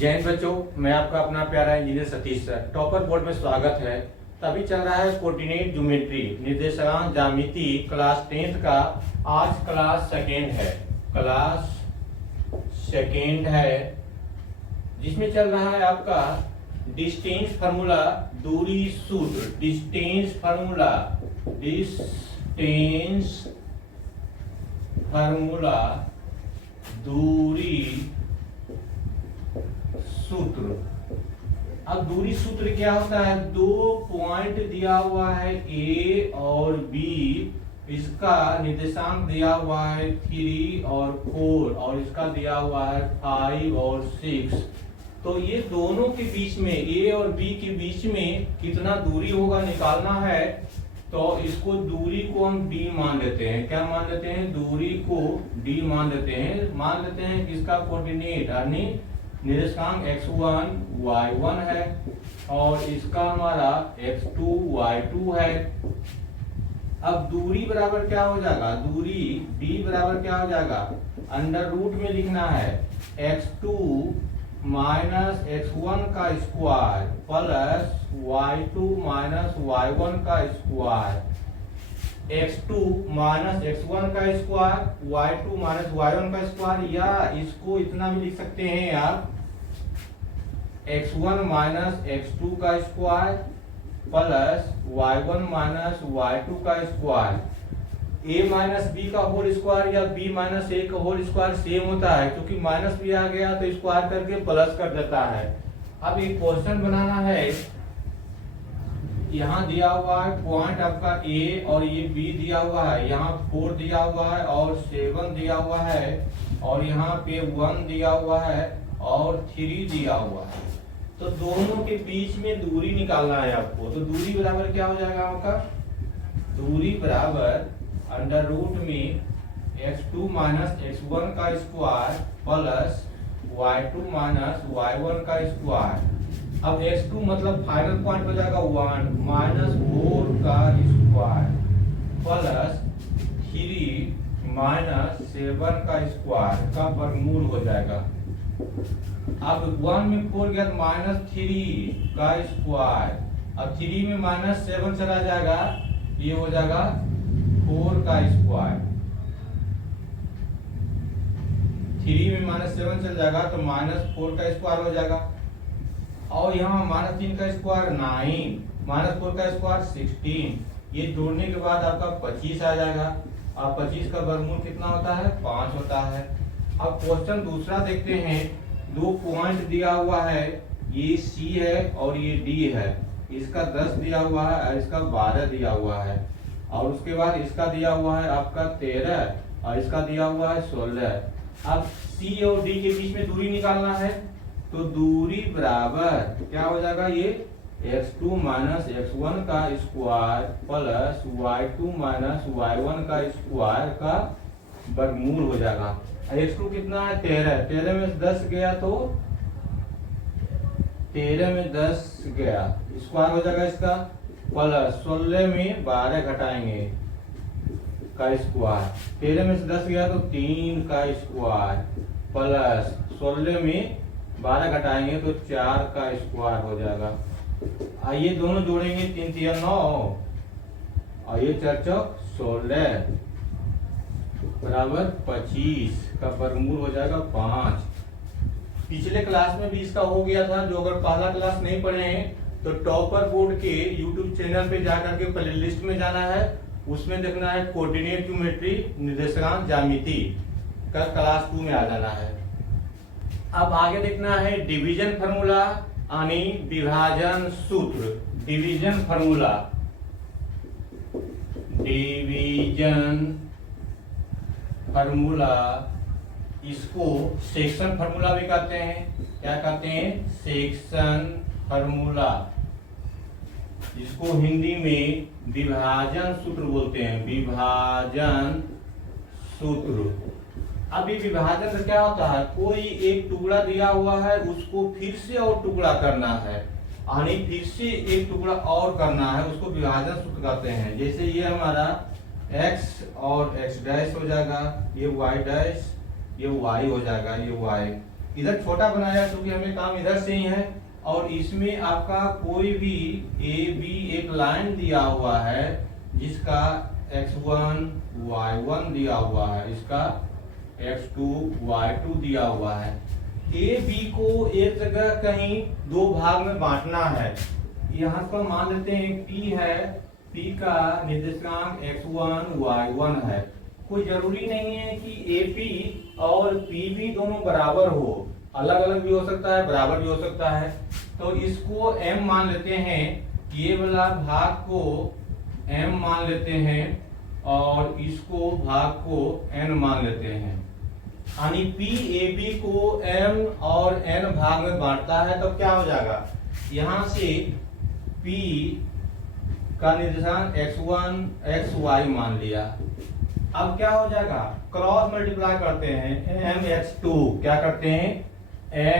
जय हिंद बच्चों, मैं आपका अपना प्यारा engineer Satish sir. Topper board में स्वागत है। तभी चल रहा है कोऑर्डिनेट ज्योमेट्री निर्देशांक ज्यामिति क्लास 10th का। आज क्लास सेकेंड है जिसमें चल रहा है आपका डिस्टेंस फार्मूला, दूरी सूत्र। डिस्टेंस फार्मूला दूरी सूत्र। अब दूरी सूत्र क्या होता है? दो पॉइंट दिया हुआ है ए और बी, इसका निर्देशांक दिया हुआ है 3 और 4 और इसका दिया हुआ है 5 और 6। तो ये दोनों के बीच में, ए और बी के बीच में कितना दूरी होगा निकालना है। तो इसको दूरी को हम डी मान लेते हैं। क्या मान लेते हैं? दूरी को डी मान लेते हैं। मान लेते हैं कि इसका कोऑर्डिनेट यानी निर्देशांक x1 y1 है और इसका हमारा x2 y2 है। अब दूरी बराबर क्या हो जाएगा? दूरी d बराबर क्या हो जाएगा? अंडर रूट में लिखना है x2 माइनस x1 का square plus y2 minus y1 का स्क्वायर। x2 माइनस x1 का स्क्वायर, y2 माइनस y1 का स्क्वायर, या इसको इतना भी लिख सकते हैं आप x1 माइनस x2 का square plus y1 minus y2 का स्क्वायर। a माइनस b का होल स्क्वायर या b माइनस a का होल स्क्वायर सेम होता है, क्योंकि माइनस भी आ गया तो स्क्वायर करके प्लस कर देता है। अब एक क्वेश्चन बनाना है। यहाँ दिया हुआ है पॉइंट आपका A और ये B दिया हुआ है, यहाँ 4 दिया हुआ है और 7 दिया हुआ है और यहाँ पे 1 दिया हुआ है और 3 दिया हुआ है। तो दोनों के बीच में दूरी निकालना है आपको। तो दूरी बराबर क्या हो जाएगा आपका? दूरी बराबर अंडर रूट में x2 माइनस x1 का square plus y2 minus y1 का स्क्वायर। अब x2 मतलब फाइनल पॉइंट हो जाएगा 1 माइनस 4 का स्क्वायर प्लस 3 माइनस 7 का स्क्वायर का वर्गमूल हो जाएगा। अब 1 में 4 गया तो माइनस 3 का स्क्वायर। अब 3 में माइनस 7 चला जाएगा, ये हो जाएगा 4 का स्क्वायर। 3 में माइनस 7 चल जाएगा तो माइनस 4 का स्क्वायर हो जाएगा। और यहाँ माइनस 3 का स्क्वायर 9 माइनस 4 का स्क्वायर 16। ये जोड़ने के बाद आपका 25 आ जाएगा। अब 25 का वर्गमूल कितना होता है? 5 होता है। अब क्वेश्चन दूसरा देखते हैं। दो पॉइंट दिया हुआ है, ये C है और ये D है। इसका 10 दिया हुआ है और इसका 12 दिया हुआ है और उसके बाद इसका दिया हुआ है आपका 13 और इसका दिया हुआ है 16। अब C और D के बीच में दूरी निकालना है। तो दूरी बराबर क्या हो जाएगा? ये x2 माइनस x1 का square plus y2 minus y1 का स्क्वायर का वर्गमूल हो जाएगा। x2 कितना है? 13। 13 में 10 गया तो 13 में 10 गया, स्क्वायर हो जाएगा इसका प्लस 16 में 12 घटाएंगे का स्क्वायर। 13 में से 10 गया तो 3 का स्क्वायर प्लस 16 में 12 घटाएंगे तो 4 का स्क्वायर हो जाएगा। आइए दोनों जोड़ेंगे, 3 3 9 और ये 4 चौक 16 बराबर 25 का वर्गमूल हो जाएगा 5। पिछले क्लास में भी इसका हो गया था। जो अगर पहला क्लास नहीं पढ़े हैं तो टॉपर बोर्ड के यूट्यूब चैनल पे जाकर के प्लेलिस्ट में जाना है, उसमें देखना है कोऑर्डिनेट ज्योमेट्री निर्देशांक ज्यामिति का क्लास 2 में आ जाना है। अब आगे देखना है डिवीजन फार्मूला यानी विभाजन सूत्र। डिवीजन फार्मूला, इसको सेक्शन फार्मूला भी कहते हैं। क्या कहते हैं? Section formula. इसको हिंदी में विभाजन सूत्र बोलते हैं। विभाजन सूत्र। अभी विभाजन का क्या होता है? कोई एक टुकड़ा दिया हुआ है, उसको फिर से और टुकड़ा करना है, यानी फिर से एक टुकड़ा और करना है, उसको विभाजन सूत्र कहते हैं। जैसे ये हमारा x और x डैश हो जाएगा, ये y डैश, ये y हो जाएगा, ये y इधर छोटा बनाया क्योंकि हमें काम इधर से ही है, और इसमें आपका कोई भी ए बी एक लाइन दिया हुआ है जिसका x1 y1 दिया हुआ है, इसका x2 y2 दिया हुआ है। ए बी को एक जगह कहीं दो भाग में बांटना है। यहाँ पर मान लेते हैं P है, P का निर्देशांक x1 y1 है। कोई जरूरी नहीं है कि AP और PB दोनों बराबर हो, अलग अलग भी हो सकता है, बराबर भी हो सकता है। तो इसको M मान लेते हैं, ये वाला भाग को M मान लेते हैं और इसको भाग को N मान लेते हैं। यानी PAB को M और N भाग में बांटता है, तो क्या हो जाएगा, यहां से P का निर्देशांक x1 xy मान लिया। अब क्या हो जाएगा, क्रॉस मल्टीप्लाई करते हैं, mx2 क्या करते हैं,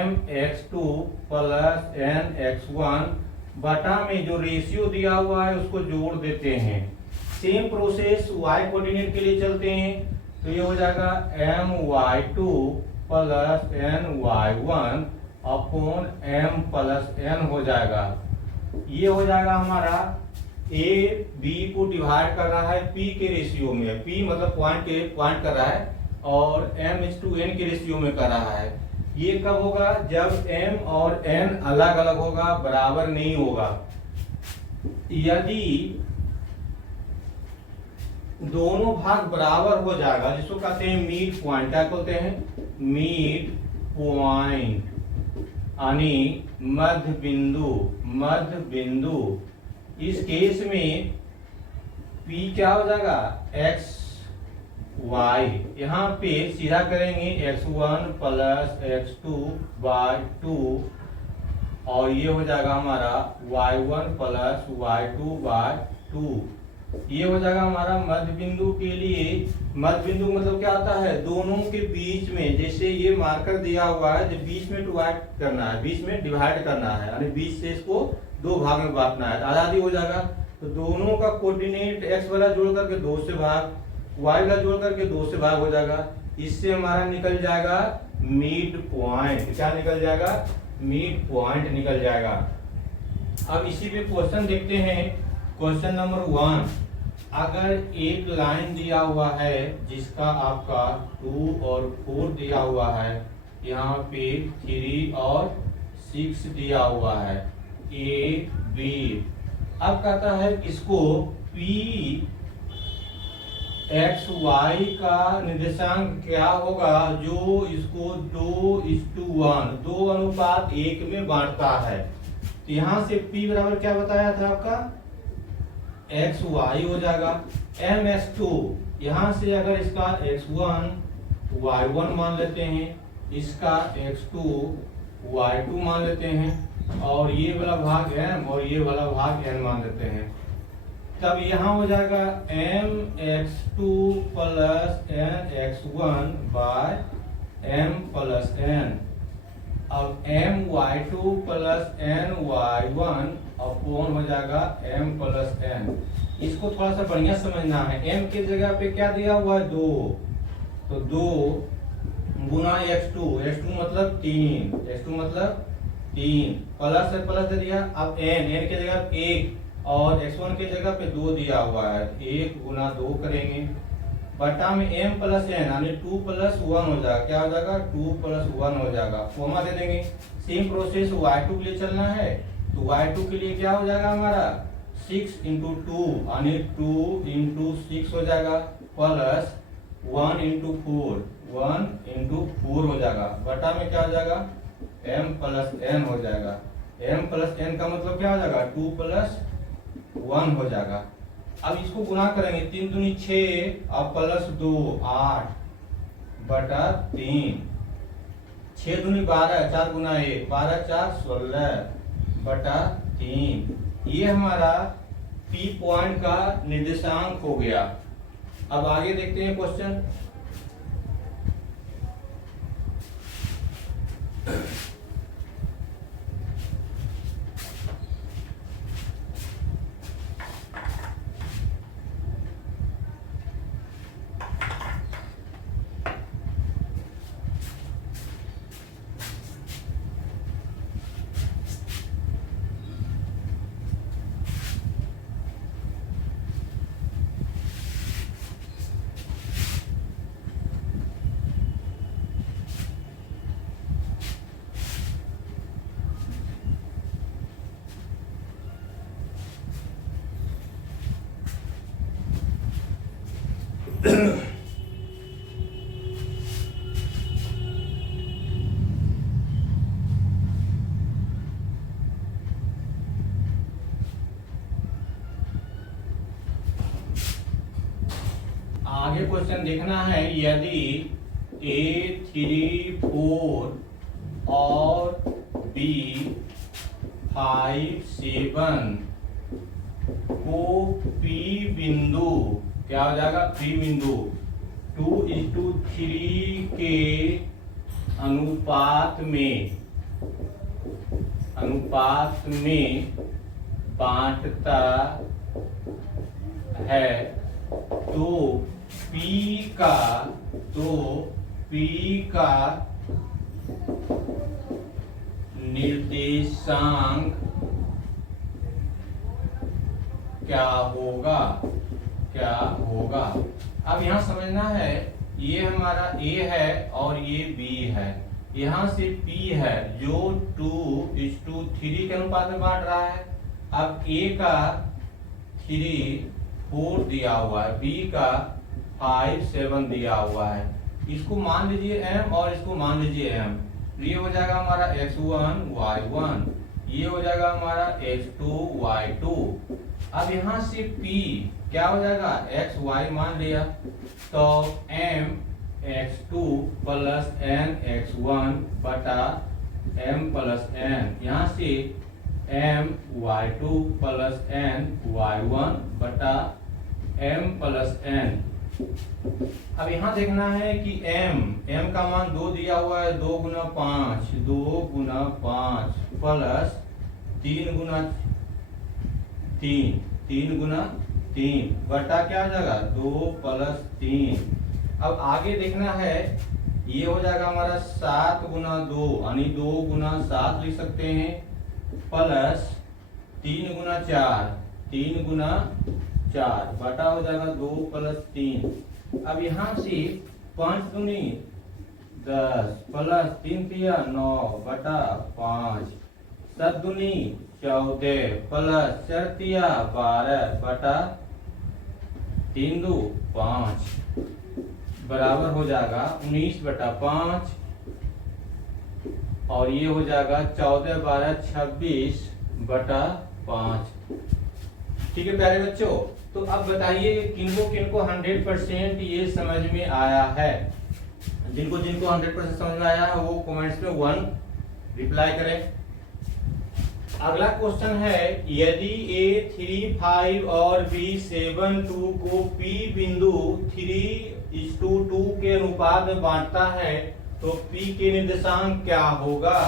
mx2 प्लस nx1 बटा में जो रेशियो दिया हुआ है उसको जोड़ देते हैं। सेम प्रोसेस y कोऑर्डिनेट के लिए चलते हैं, तो ये हो जाएगा my2 plus ny1 upon m plus n हो जाएगा। ये हो जाएगा हमारा a b को डिवाइड कर रहा है p के रेशियो में, p मतलब पॉइंट कर रहा है, और m/n के रेशियो में कर रहा है। ये कब होगा, जब m और n अलग अलग होगा, बराबर नहीं होगा। यदि दोनों भाग बराबर हो जाएगा, जिसको कहते हैं मीट पॉइंट, क्या बोलते हैं, मीट पॉइंट यानी मध्य बिंदु। इस केस में P क्या हो जाएगा, x y, यहाँ पे सीधा करेंगे x1 प्लस x2 बाय 2, और ये हो जाएगा हमारा y1 प्लस y2 बाय 2। ये हो जाएगा हमारा मध्य बिंदु के लिए। मध्य बिंदु मतलब क्या होता है, दोनों के बीच में, जैसे ये मार्कर दिया हुआ है, जो बीच में डिवाइड करना है, बीच में डिवाइड करना है, यानी बीच से इसको दो भाग में बांटना है, आजादी हो जाएगा। तो दोनों का कोऑर्डिनेट x वाला जोड़ करके 2 से भाग, y वाला जोड़ करके 2 से भाग हो जाएगा। इससे हमारा निकल जाएगा मिड पॉइंट। क्या निकल जाएगा, मिड पॉइंट निकल जाएगा। अब इसी पे क्वेश्चन देखते हैं। क्वेश्चन नंबर 1, अगर एक लाइन दिया हुआ है जिसका आपका 2 और 4 दिया हुआ है, यहाँ पे 3 और 6 दिया हुआ है, A B। अब कहता है इसको P x y का निर्देशांक क्या होगा जो इसको 2:1 2 अनुपात 1 में बांटता है। तो यहाँ से P बराबर क्या बताया था आपका, x y हो जाएगा। mx2, यहाँ से अगर इसका x1 y1 मान लेते हैं, इसका x2 y2 मान लेते हैं, और ये वाला भाग m और ये वाला भाग n मान लेते हैं, तब यहाँ हो जाएगा mx2 plus nx1 by m plus n। अब my2 प्लस ny1 अपॉन हो जाएगा m प्लस n। इसको थोड़ा सा बढ़िया समझना है। m की जगह पे क्या दिया हुआ है, 2, तो 2 गुना x2 मतलब 3 प्लस से प्लस दे दिया। अब n की जगह 1 और x1 की जगह पे 2 दिया हुआ है, 1 गुना 2 करेंगे, बटा में m प्लस n यानी 2 प्लस 1 हो जाएगा। क्या हो जाएगा, 2 प्लस 1 हो जाएगा, कोमा दे देंगे। सेम प्रोसेस y2 के लिए चलना है, तो y2 के लिए क्या हो जाएगा हमारा 6 इंटू 2 यानी 2 इंटू 6 हो जाएगा, प्लस 1 इंटू 4 हो जाएगा, बटा में क्या हो जाएगा m प्लस n हो जाएगा। m प्लस n का मतलब क्या हो जाएगा, 2 प्लस 1 हो जाएगा। अब इसको गुना करेंगे, 3 दूनी 6 और प्लस 2 8 बटा 3, 6 दूनी 12, 4 गुना 1 12 4 16 बटा 3। ये हमारा P पॉइंट का निर्देशांक हो गया। अब आगे देखते हैं क्वेश्चन। आगे क्वेश्चन देखना है, यदि A3 4 और B5 7 को P बिंदु, क्या हो जाएगा, P बिंदु 2:3 के अनुपात में बांटता है, तो P का निर्देशांक क्या होगा। अब यहाँ समझना है, ये हमारा A है और ये B है, यहाँ से P है जो 2:3 के अनुपात में बांट रहा है। अब A का 3 4 दिया हुआ है, B का 5 7 दिया हुआ है। इसको मान लीजिए M और इसको मान लीजिए M। ये हो जाएगा हमारा x1 y1, ये हो जाएगा हमारा x2 y2। अब यहाँ से P क्या हो जाएगा, x y मान लिया, तो M x2 plus n x1 बटा m प्लस n, यहाँ से m y2 plus n y1 बटा m प्लस n। अब यहाँ देखना है कि m का मान 2 दिया हुआ है, 2 गुना 5 प्लस 3 गुना 3 बटा क्या हो जाएगा 2 प्लस 3। अब आगे देखना है, ये हो जाएगा हमारा 7 गुना 2 यानी 2 गुना 7 लिख सकते हैं, प्लस 3 गुना 4 बटा हो जाएगा 2 प्लस 3। अब यहाँ से 5 दूनी 10 प्लस 3 किया 9 बटा 5, 7 दूनी 14 प्लस 4 किया 12 बटा 3 2 5 बराबर हो जाएगा 19 बटा 5, और ये हो जाएगा 14 12 26 बटा 5। ठीक है प्यारे बच्चों, तो अब बताइए किनको 100% ये समझ में आया है। जिनको 100% समझ में आया है वो कमेंट्स में 1 रिप्लाई करें। अगला क्वेश्चन है, यदि A3 5 और B 7 2 को P बिंदु 3:2 के अनुपात में बांटता है, तो P के निर्देशांक क्या होगा।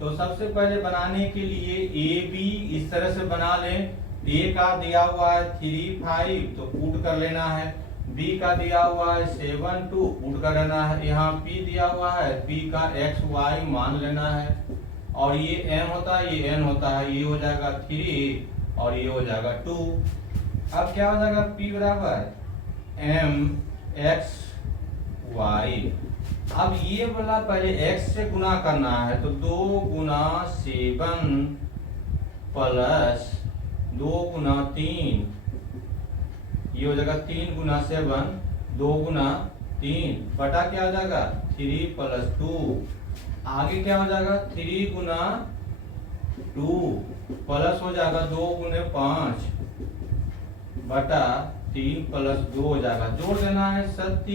तो सबसे पहले बनाने के लिए AB इस तरह से बना लें, A का दिया हुआ है 3 5 तो पुट कर लेना है, B का दिया हुआ है 7 2 पुट कर लेना है, यहाँ P दिया हुआ है, P का x y मान लेना है, और ये M होता है ये N होता है, ये हो जाएगा 3 और ये हो जाएगा 2। अब क्या हो जाएगा P बराबर M x y। अब ये वाला पहले x से गुना करना है, तो 2 गुना 7 प्लस 2 गुना 3, ये हो जाएगा 3 गुना 7 2 गुना 3 बटा क्या हो जाएगा 3 प्लस 2। आगे क्या हो जाएगा 3 गुना 2 प्लस हो जाएगा 2 गुने 5 बटा 3 प्लस 2 हो जाएगा। जोड़ देना है 7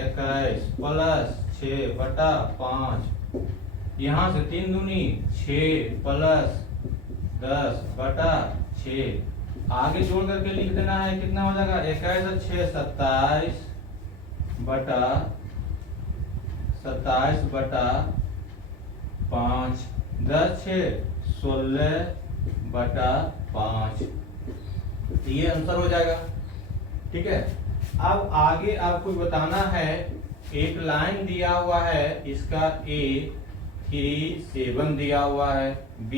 21 प्लस 6 बटा 5, यहाँ से 3 दूनी 6 प्लस 10 बटा 6। आगे जोड़ करके लिख देना है, कितना हो जाएगा 21 और 6 27 बटा 5, 10 6 16 बटा 5, ये आंसर हो जाएगा। ठीक है, अब आगे आपको बताना है, एक लाइन दिया हुआ है, इसका A 3 7 दिया हुआ है, B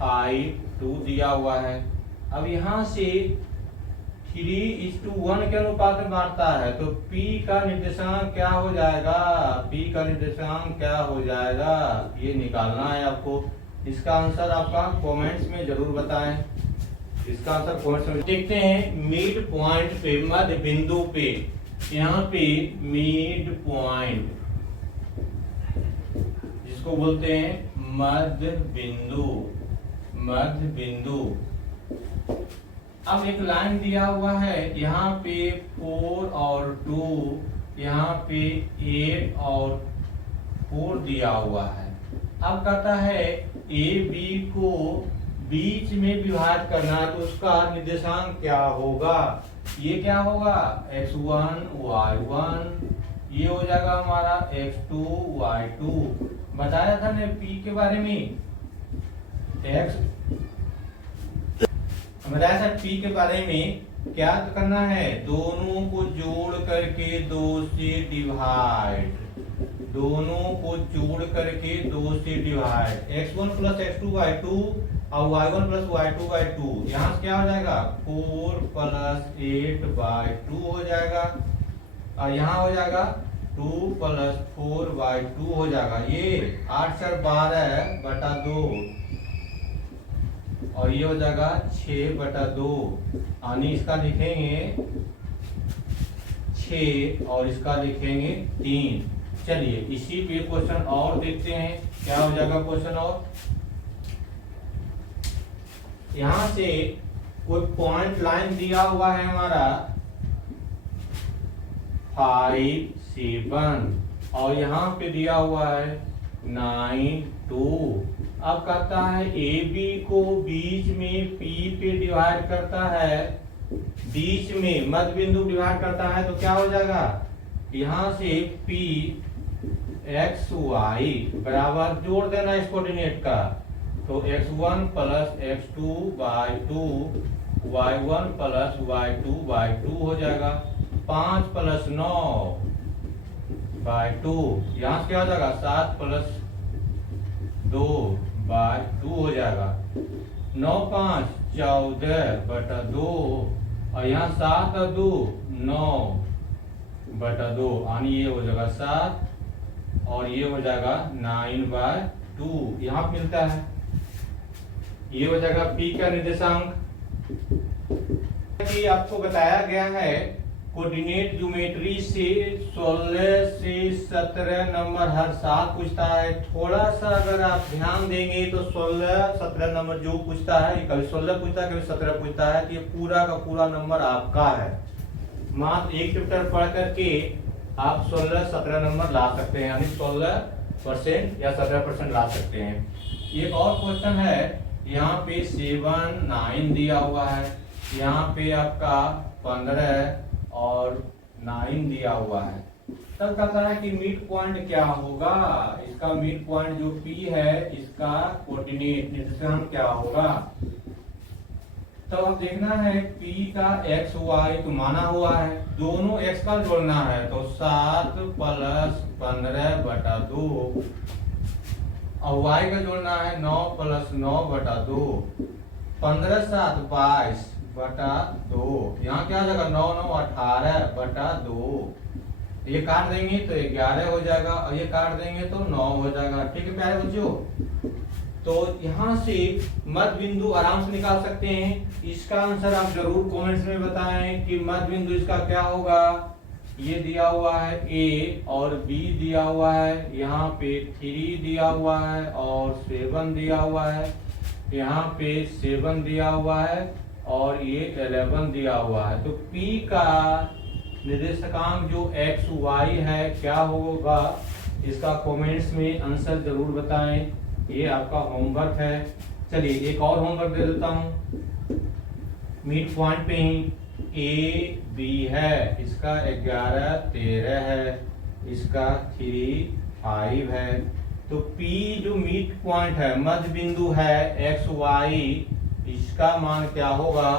5 2 दिया हुआ है। अब यहाँ से 3:1 के अनुपात में बांटता है, तो P का निर्देशांक क्या हो जाएगा, P का निर्देशांक क्या हो जाएगा, ये निकालना है आपको। इसका आंसर आपका कमेंट्स में जरूर बताएं। इसका आंसर कमेंट्स में देखते हैं। मिड पॉइंट पे, मध्य बिंदु पे यहाँ पे मिड पॉइंट जिसको बोलते हैं मध्य बिंदु, मध्य बिंदु। अब एक लाइन दिया हुआ है, यहाँ पे 4 और 2, यहाँ पे 8 और 4 दिया हुआ है। अब कहता है ए बी को बीच में विभाजित करना है, तो उसका निर्देशांक क्या होगा? ये क्या होगा? x1 y1, ये हो जाएगा हमारा x2 y2। बताया था ना p के बारे में, बताया था p के बारे में क्या करना है? दोनों को जोड़ करके 2 से डिवाइड, दोनों को जोड़ करके 2 से divide. x1 plus x2 y2 और y1 प्लस y2 y2, यहाँ से क्या हो जाएगा? 4 प्लस 8/2 हो जाएगा, और यहाँ हो जाएगा 2 प्लस 4/2 हो जाएगा। ये 8 4 12/2, और ये हो जाएगा 6/2, यानी इसका लिखेंगे 6 और इसका लिखेंगे 3। चलिए इसी पे क्वेश्चन और देखते हैं, क्या हो जाएगा क्वेश्चन। और यहां से कोई पॉइंट लाइन दिया हुआ है हमारा 5 7, और यहाँ पे दिया हुआ है 9 2। अब कहता है ए बी को बीच में पी पे डिवाइड करता है, बीच में मध्य बिंदु डिवाइड करता है, तो क्या हो जाएगा? यहाँ से पी एक्स वाई बराबर जोड़ देना इस कोऑर्डिनेट का, तो x1 plus x2/2 y1 plus y2/2 हो जाएगा। 5 प्लस 9/2, यहाँ से क्या हो जाएगा? 7 प्लस 2/2 हो जाएगा। 9 5 14/2, और यहाँ 7 और 2 9/2, यानी ये हो जाएगा 7 और ये हो जाएगा 9/2। यहाँ मिलता है, ये हो जाएगा P का निर्देशांक। कि आपको बताया गया है कोऑर्डिनेट ज्योमेट्री से 16 से 17 नंबर हर साल पूछता है। थोड़ा सा अगर आप ध्यान देंगे तो 16 17 नंबर जो पूछता है, कभी 16 पूछता है, कभी 17 पूछता है, तो ये पूरा का पूरा नंबर आपका है। मात्र एक चैप्टर पढ़ करके आप 16 17 नंबर ला सकते हैं, यानी 16% या 17% ला सकते हैं। एक और क्वेश्चन है, यहाँ पे 7 9 दिया हुआ है, यहाँ पे आपका 15 और 9 दिया हुआ है। तब कहता है कि मिड पॉइंट क्या होगा? इसका मिड पॉइंट जो P है, इसका कोऑर्डिनेट निर्देशांक क्या होगा? तो अब देखना है P का x y तो माना हुआ है, दोनों x का जोड़ना है, तो 7 प्लस 15/2, और y का जोड़ना है 9 प्लस 9/2, 15 7 22/2, यहाँ क्या हो जाएगा? 9 9 18/2। ये काट देंगे तो 11 हो जाएगा, और ये काट देंगे तो 9 हो जाएगा। ठीक है प्यारे बच्चों, तो यहाँ से मध्य बिंदु आराम से निकाल सकते हैं। इसका आंसर आप जरूर कमेंट्स में बताएं कि मध्य बिंदु इसका क्या होगा। ये दिया हुआ है A और B दिया हुआ है, यहाँ पे 3 दिया हुआ है और 7 दिया हुआ है, यहाँ पे 7 दिया हुआ है और ये 11 दिया हुआ है। तो P का निर्देशांक जो x y है क्या होगा, इसका कमेंट्स में आंसर जरूर बताएं। ये आपका होमवर्क है। चलिए एक और होमवर्क दे देता हूँ। मिड पॉइंट पे ही ए बी है, इसका 11 13 है, इसका 3 5 है। तो P जो मिड पॉइंट है, मध्य बिंदु है एक्स वाई, इसका मान क्या होगा?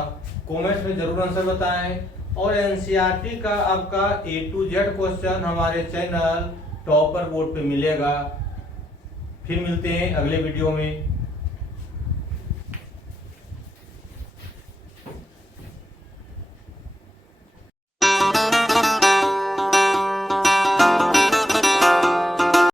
कमेंट्स में जरूर आंसर बताएं। और एनसीईआरटी का आपका A to Z क्वेश्चन हमारे चैनल टॉपर बोर्ड पे मिलेगा। फिर मिलते हैं अगले वीडियो में।